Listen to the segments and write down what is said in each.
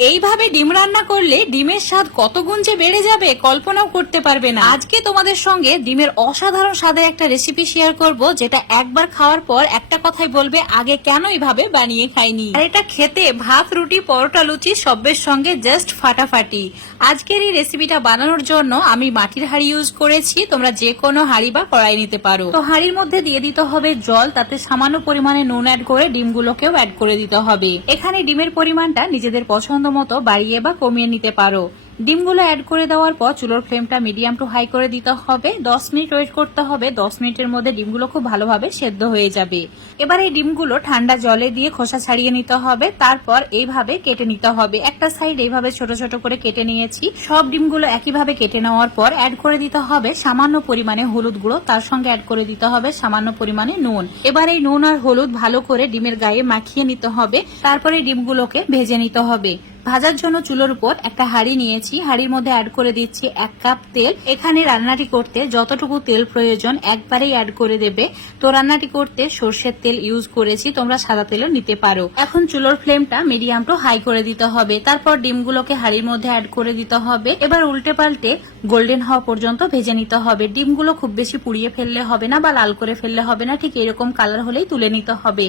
এইভাবে ডিম রান্না করলে ডিমের স্বাদ কত গুণ যে বেড়ে যাবে কল্পনাও করতে পারবে না। আজকে তোমাদের সঙ্গে ডিমের অসাধারণ স্বাদের একটা রেসিপি শেয়ার করব, যেটা একবার খাওয়ার পর একটা কথাই বলবে, আগে কেন এইভাবে বানিয়ে খাইনি। আর এটা খেতে ভাত, রুটি, পরোটা, লুচি সবের সঙ্গে জাস্ট ফাটাফাটি। আজকের এই রেসিপিটা বানানোর জন্য আমি মাটির হাড়ি ইউজ করেছি। তোমরা যে কোনো হাড়ি বা কড়াই নিতে পারো। তো হাড়ির মধ্যে দিয়ে দিতে হবে জল। তাতে সামান্য পরিমাণে নুন অ্যাড করে ডিমগুলোকেও অ্যাড করে দিতে হবে। এখানে ডিমের পরিমাণটা নিজেদের পছন্দ মতো বাড়িয়ে বা কমিয়ে নিতে পারো। ডিমগুলো অ্যাড করে দেওয়ার পর চুলোর ফ্লেমটা মিডিয়াম টু হাই করে দিতে হবে। দশ মিনিট ওয়েট করতে হবে। দশ মিনিটের মধ্যে ডিমগুলো খুব ভালোভাবে সেদ্ধ হয়ে যাবে। এবার এই ডিমগুলো ঠান্ডা জলে দিয়ে খোসা ছাড়িয়ে নিতে হবে। তারপর এইভাবে কেটে নিতে হবে। একটা সাইড এইভাবে ছোট ছোট করে কেটে নিয়েছি। সব ডিমগুলো একইভাবে কেটে নেওয়ার পর অ্যাড করে দিতে হবে সামান্য পরিমাণে হলুদ গুঁড়ো। তার সঙ্গে অ্যাড করে দিতে হবে সামান্য পরিমাণে নুন। এবার এই নুন আর হলুদ ভালো করে ডিমের গায়ে মাখিয়ে নিতে হবে। তারপরে ডিমগুলোকে ভেজে নিতে হবে। ভাজার জন্য চুলোর উপর একটা হাঁড়ি নিয়েছি। হাঁড়ির মধ্যে অ্যাড করে দিচ্ছি এক কাপ তেল। এখানে রান্নাটি করতে যতটুকু তেল প্রয়োজন একবারেই অ্যাড করে দেবে। তো রান্নাটি করতে সর্ষের তেল ইউজ করেছি, তোমরা সাদা তেলও নিতে পারো। এখন চুলোর ফ্লেমটা মিডিয়াম টু হাই করে দিতে হবে। তারপর ডিমগুলোকে হাঁড়ির মধ্যে অ্যাড করে দিতে হবে। এবার উল্টে পাল্টে গোল্ডেন হওয়া পর্যন্ত ভেজে নিতে হবে। ডিমগুলো খুব বেশি পুড়িয়ে ফেললে হবে না বা লাল করে ফেললে হবে না। ঠিক এরকম কালার হলেই তুলে নিতে হবে।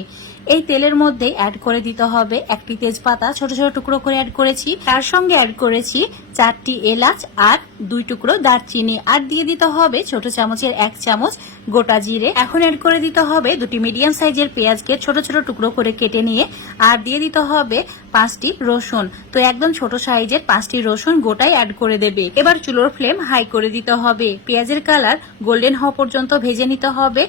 এই তেলের মধ্যে অ্যাড করে দিতে হবে একটি তেজপাতা। ছোট ছোট টুকরো করে অ্যাড করেছি, তার সঙ্গে অ্যাড করেছি চারটি এলাচ আর দুই টুকরো দারচিনি। আর দিয়ে দিতে হবে ছোট চামচের এক চামচ গোটা জিরে। এখন অ্যাড করে দিতে হবে দুটি মিডিয়াম সাইজের পেঁয়াজকে ছোট ছোট টুকরো করে কেটে নিয়ে। আর দিয়ে দিতে হবে পাঁচটি রসুন। তো একদম ছোট সাইজের পাঁচটি রসুন গোটাই অ্যাড করে দেবে। এবার চুলোর ফ্লেম হাই করে দিতে হবে। পেঁয়াজের কালার গোল্ডেন হওয়া পর্যন্ত ভেজে নিতে হবে।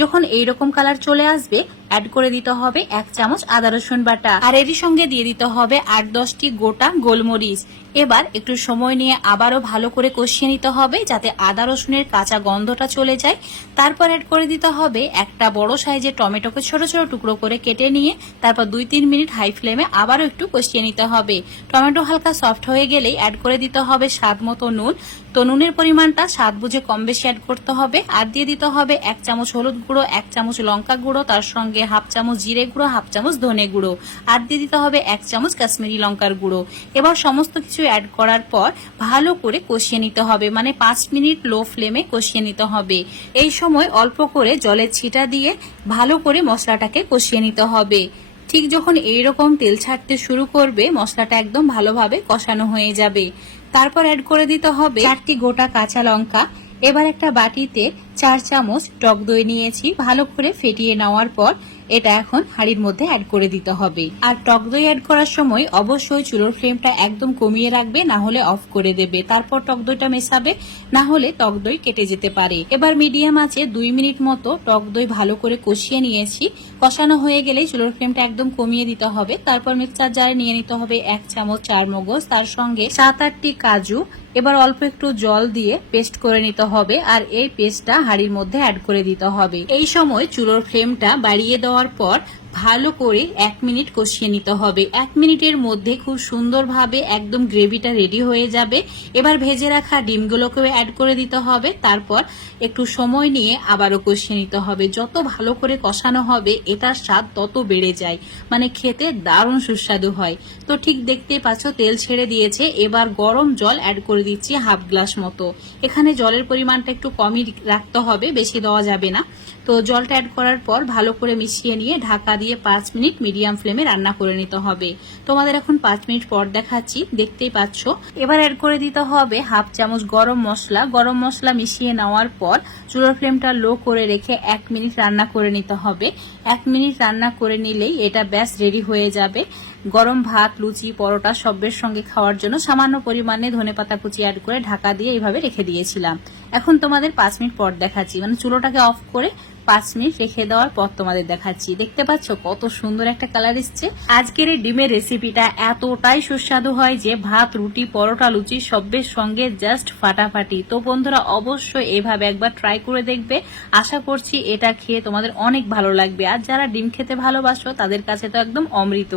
যখন এইরকম কালার চলে আসবে অ্যাড করে দিতে হবে এক চামচ আদা রসুন বাটা। আর এরই সঙ্গে দিয়ে দিতে হবে আট দশটি গোটা গোলমরিচ। এবার একটু সময় নিয়ে আবারও ভালো করে কষিয়ে নিতে হবে যাতে আদা রসুনের কাঁচা গন্ধটা চলে যায়। তারপর অ্যাড করে দিতে হবে একটা বড় সাইজের টমেটোকে ছোট ছোট টুকরো করে কেটে নিয়ে তারপর দুই তিন মিনিট হাই ফ্লেমে আবারও একটু কষিয়ে নিতে হবে। টমেটো হালকা সফট হয়ে গেলেই অ্যাড করে দিতে হবে স্বাদ মতো নুন। তো নুনের পরিমাণটা স্বাদ বুঝে কম বেশি অ্যাড করতে হবে। আর দিয়ে দিতে হবে এক চামচ হলুদ গুঁড়ো, এক চামচ লঙ্কা গুঁড়ো, তার সঙ্গে হাফ চামচ জিরে গুঁড়ো, হাফ চামচ ধনে গুঁড়ো। আর দিয়ে দিতে হবে এক চামচ কাশ্মীরি লঙ্কার গুঁড়ো। এবার সমস্ত কিছু অ্যাড করার পর ভালো করে কষিয়ে নিতে হবে। মানে পাঁচ মিনিট লো ফ্লেমে কষিয়ে নিতে হবে। এই সময় অল্প করে জলের ছিটা দিয়ে ভালো করে মশলাটাকে কষিয়ে নিতে হবে। ঠিক যখন এইরকম তেল ছাড়তে শুরু করবে, মশলাটা একদম ভালোভাবে কষানো হয়ে যাবে। তারপর অ্যাড করে দিতে হবে চারটি গোটা কাঁচা লঙ্কা এবার একটা বাটিতে চার চামচ টক দই নিয়েছি, ভালো করে ফেটিয়ে নেওয়ার পর এটা এখন হাঁড়ির মধ্যে অ্যাড করে দিতে হবে। আর টক দই অ্যাড করার সময় অবশ্যই চুলোর ফ্লেমটা একদম কমিয়ে রাখবে, না হলে অফ করে দেবে। তারপর টক দইটা মেশাবে, না হলে টক দই কেটে যেতে পারে। এবার মিডিয়াম আছে দুই মিনিট মতো টক দই ভালো করে কষিয়ে নিয়েছি। কষানো হয়ে গেলেই চুলোর ফ্লেমটা একদম কমিয়ে দিতে হবে। তারপর মিক্সচার জারে নিয়ে নিতে হবে এক চামচ চার মগজ তার সঙ্গে সাত আটটি কাজু এবার অল্প একটু জল দিয়ে পেস্ট করে নিতে হবে আর এই পেস্টটা হাঁড়ির মধ্যে অ্যাড করে দিতে হবে। এই সময় চুলোর ফ্লেমটা বাড়িয়ে দেওয়ার পর ভালো করে এক মিনিট কষিয়ে নিতে হবে। এক মিনিটের মধ্যে খুব সুন্দরভাবে একদম গ্রেভিটা রেডি হয়ে যাবে। এবার ভেজে রাখা ডিমগুলোকেও অ্যাড করে দিতে হবে। তারপর একটু সময় নিয়ে আবারও কষিয়ে নিতে হবে। যত ভালো করে কষানো হবে, এটার স্বাদ তত বেড়ে যায়। মানে খেতে দারুণ সুস্বাদু হয়। তো ঠিক দেখতে পাচ্ছ, তেল ছেড়ে দিয়েছে। এবার গরম জল অ্যাড করে দিচ্ছি হাফ গ্লাস মতো। এখানে জলের পরিমাণটা একটু কমই রাখতে হবে, বেশি দেওয়া যাবে না। তো জলটা অ্যাড করার পর ভালো করে মিশিয়ে নিয়ে ঢাকা দিয়ে পাঁচ মিনিট মিডিয়াম ফ্লেমে রান্না করে নিতে হবে। তোমাদের এখন পাঁচ মিনিট পর দেখাচ্ছি, দেখতেই পাচ্ছ। এবার অ্যাড করে দিতে হবে হাফ চামচ গরম মশলা। গরম মশলা মিশিয়ে নেওয়ার পর চুলোর ফ্লেমটা লো করে রেখে এক মিনিট রান্না করে নিতে হবে। এক মিনিট রান্না করে নিলেই এটা ব্যাস রেডি হয়ে যাবে। গরম ভাত, লুচি, পরোটা সবের সঙ্গে খাওয়ার জন্য সামান্য পরিমাণে ধনে পাতা কুচি অ্যাড করে ঢাকা দিয়ে এইভাবে রেখে দিয়েছিলাম। এখন তোমাদের পাঁচ মিনিট পর দেখাচ্ছি। মানে চুলোটাকে অফ করে পাঁচ মিনিট রেখে দেওয়ার পর তোমাদের দেখাচ্ছি। দেখতে পাচ্ছ কত সুন্দর একটা কালার এসছে। আজকের এই ডিমের রেসিপিটা এতটাই সুস্বাদু হয় যে ভাত, রুটি, পরোটা, লুচি সবের সঙ্গে জাস্ট ফাটাফাটি। তো বন্ধুরা, অবশ্যই এভাবে একবার ট্রাই করে দেখবে। আশা করছি এটা খেয়ে তোমাদের অনেক ভালো লাগবে। আর যারা ডিম খেতে ভালোবাসো, তাদের কাছে তো একদম অমৃত।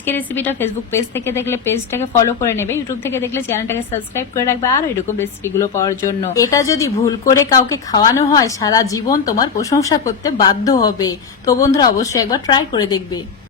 আজকের রেসিপিটা ফেসবুক পেজ থেকে দেখলে পেজটাকে ফলো করে নেবে ইউটিউব থেকে দেখলে চ্যানেলটাকে সাবস্ক্রাইব করে রাখবে আর এরকম রেসিপিগুলো পাওয়ার জন্য। এটা যদি ভুল করে কাউকে খাওয়ানো হয়, সারা জীবন তোমার প্রশংসা করতে বাধ্য হবে। তো বন্ধুরা, অবশ্যই একবার ট্রাই করে দেখবে।